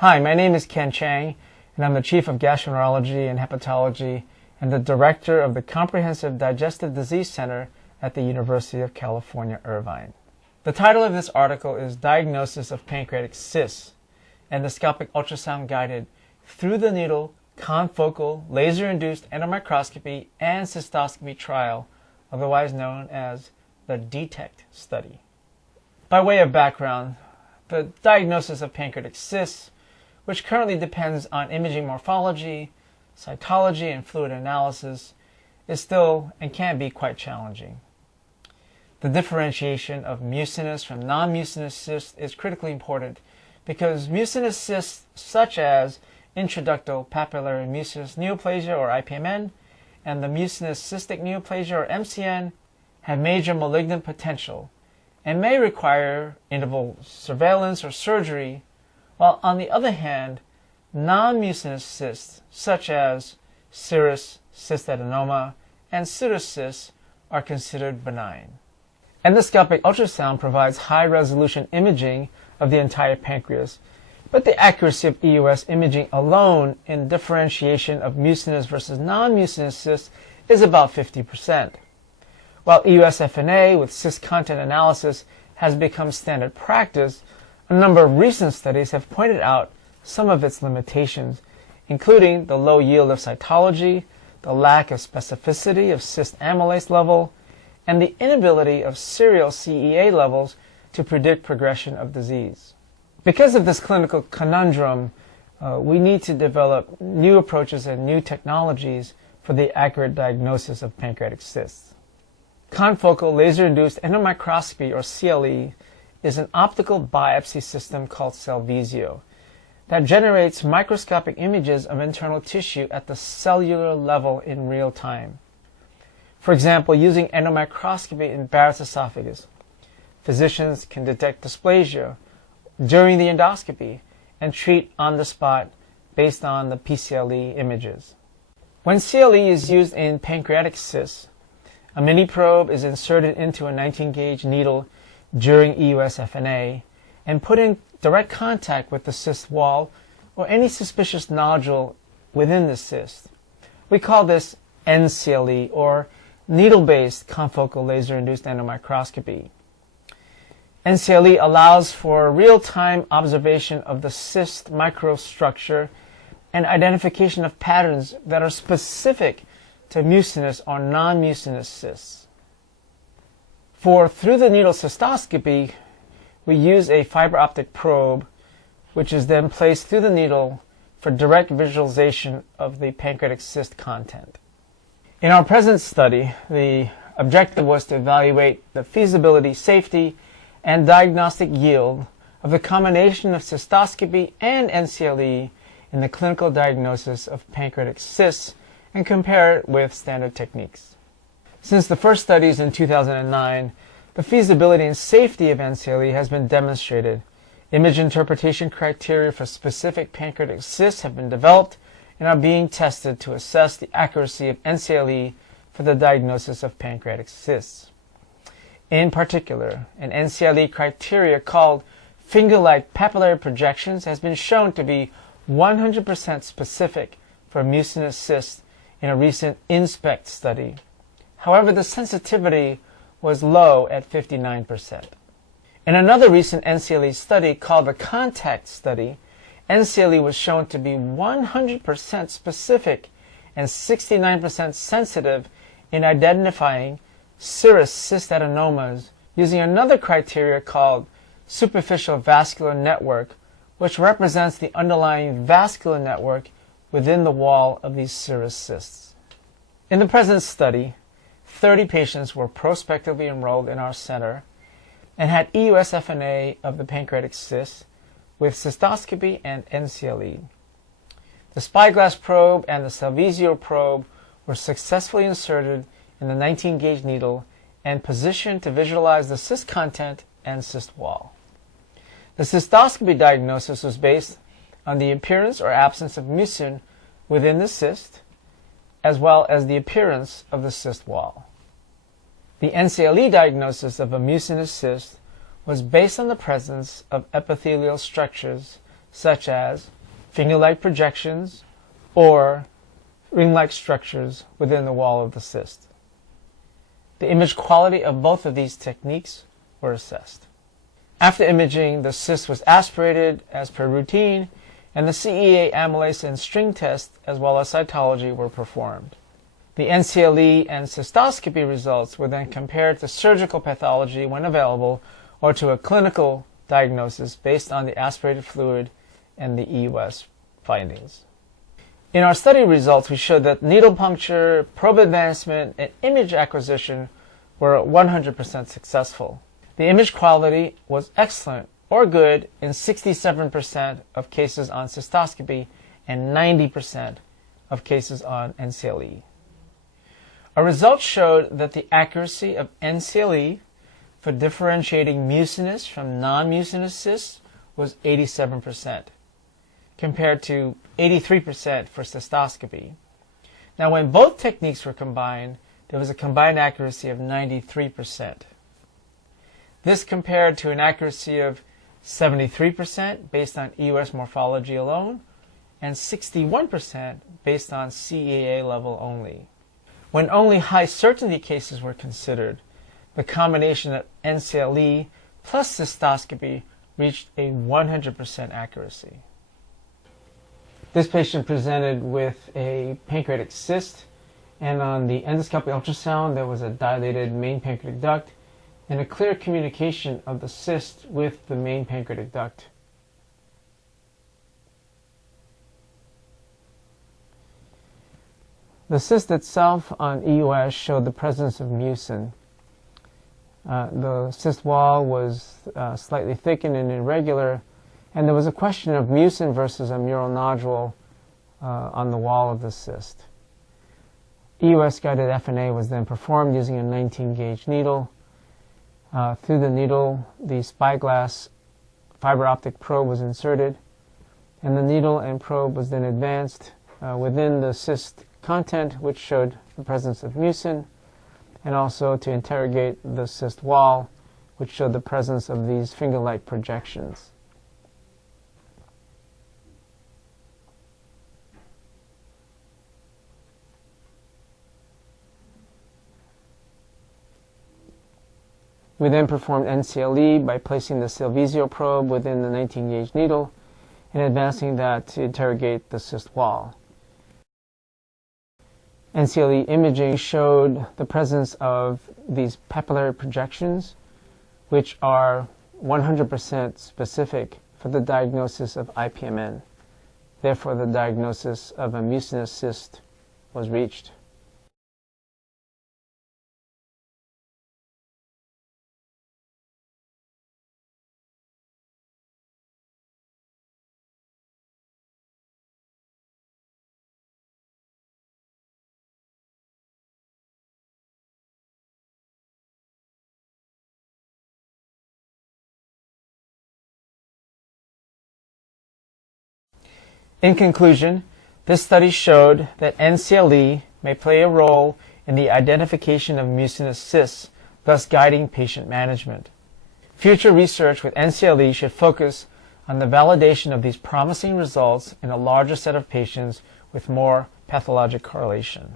Hi, my name is Ken Chang, and I'm the Chief of Gastroenterology and Hepatology and the Director of the Comprehensive Digestive Disease Center at the University of California, Irvine. The title of this article is Diagnosis of Pancreatic Cysts, Endoscopic Ultrasound-Guided Through-the-Needle Confocal Laser-Induced Endomicroscopy and Cystoscopy Trial, otherwise known as the DETECT study. By way of background, the diagnosis of pancreatic cysts, which currently depends on imaging morphology, cytology, and fluid analysis, is still and can be quite challenging. The differentiation of mucinous from non-mucinous cysts is critically important because mucinous cysts such as intraductal papillary mucinous neoplasia or IPMN and the mucinous cystic neoplasia or MCN have major malignant potential and may require interval surveillance or surgery, while on the other hand, non-mucinous cysts such as serous cystadenoma and pseudocysts are considered benign. Endoscopic ultrasound provides high-resolution imaging of the entire pancreas, but the accuracy of EUS imaging alone in differentiation of mucinous versus non-mucinous cysts is about 50%. While EUS-FNA with cyst content analysis has become standard practice, a number of recent studies have pointed out some of its limitations, including the low yield of cytology, the lack of specificity of cyst amylase level, and the inability of serial CEA levels to predict progression of disease. Because of this clinical conundrum, we need to develop new approaches and new technologies for the accurate diagnosis of pancreatic cysts. Confocal laser-induced endomicroscopy, or CLE, is an optical biopsy system called Cellvizio that generates microscopic images of internal tissue at the cellular level in real time. For example, using endomicroscopy in Barrett's esophagus, physicians can detect dysplasia during the endoscopy and treat on the spot based on the PCLE images. When CLE is used in pancreatic cysts, a mini probe is inserted into a 19-gauge needle during EUS-FNA and put in direct contact with the cyst wall or any suspicious nodule within the cyst. We call this NCLE, or needle-based confocal laser-induced endomicroscopy. NCLE allows for real-time observation of the cyst microstructure and identification of patterns that are specific to mucinous or non-mucinous cysts. For through-the-needle cystoscopy, we use a fiber optic probe, which is then placed through the needle for direct visualization of the pancreatic cyst content. In our present study, the objective was to evaluate the feasibility, safety, and diagnostic yield of the combination of cystoscopy and NCLE in the clinical diagnosis of pancreatic cysts and compare it with standard techniques. Since the first studies in 2009, the feasibility and safety of NCLE has been demonstrated. Image interpretation criteria for specific pancreatic cysts have been developed and are being tested to assess the accuracy of NCLE for the diagnosis of pancreatic cysts. In particular, an NCLE criteria called finger-like papillary projections has been shown to be 100% specific for mucinous cysts in a recent INSPECT study. However, the sensitivity was low at 59%. In another recent NCLE study called the CONTACT study, NCLE was shown to be 100% specific and 69% sensitive in identifying serous cystadenomas using another criteria called superficial vascular network, which represents the underlying vascular network within the wall of these serous cysts. In the present study, 30 patients were prospectively enrolled in our center and had EUS-FNA of the pancreatic cyst with cystoscopy and NCLE. The spyglass probe and the Cellvizio probe were successfully inserted in the 19-gauge needle and positioned to visualize the cyst content and cyst wall. The cystoscopy diagnosis was based on the appearance or absence of mucin within the cyst, as well as the appearance of the cyst wall. The NCLE diagnosis of a mucinous cyst was based on the presence of epithelial structures such as finger-like projections or ring-like structures within the wall of the cyst. The image quality of both of these techniques were assessed. After imaging, the cyst was aspirated as per routine, and the CEA amylase and string test as well as cytology were performed. The NCLE and cystoscopy results were then compared to surgical pathology when available or to a clinical diagnosis based on the aspirated fluid and the EUS findings. In our study results, we showed that needle puncture, probe advancement, and image acquisition were 100% successful. The image quality was excellent or good in 67% of cases on cystoscopy and 90% of cases on NCLE. Our results showed that the accuracy of NCLE for differentiating mucinous from non-mucinous cysts was 87%, compared to 83% for cystoscopy. Now, when both techniques were combined, there was a combined accuracy of 93%. This compared to an accuracy of 73% based on EUS morphology alone and 61% based on CEA level only. When only high certainty cases were considered, the combination of NCLE plus cystoscopy reached a 100% accuracy. This patient presented with a pancreatic cyst, and on the endoscopic ultrasound there was a dilated main pancreatic duct and a clear communication of the cyst with the main pancreatic duct. The cyst itself on EUS showed the presence of mucin. The cyst wall was slightly thickened and irregular, and there was a question of mucin versus a mural nodule on the wall of the cyst. EUS-guided FNA was then performed using a 19-gauge needle. Through the needle, the spyglass fiber optic probe was inserted, and the needle and probe was then advanced within the cyst content, which showed the presence of mucin, and also to interrogate the cyst wall, which showed the presence of these finger-like projections. We then performed NCLE by placing the Silvisio probe within the 19-gauge needle and advancing that to interrogate the cyst wall. NCLE imaging showed the presence of these papillary projections, which are 100% specific for the diagnosis of IPMN. Therefore, the diagnosis of a mucinous cyst was reached. In conclusion, this study showed that NCLE may play a role in the identification of mucinous cysts, thus guiding patient management. Future research with NCLE should focus on the validation of these promising results in a larger set of patients with more pathologic correlation.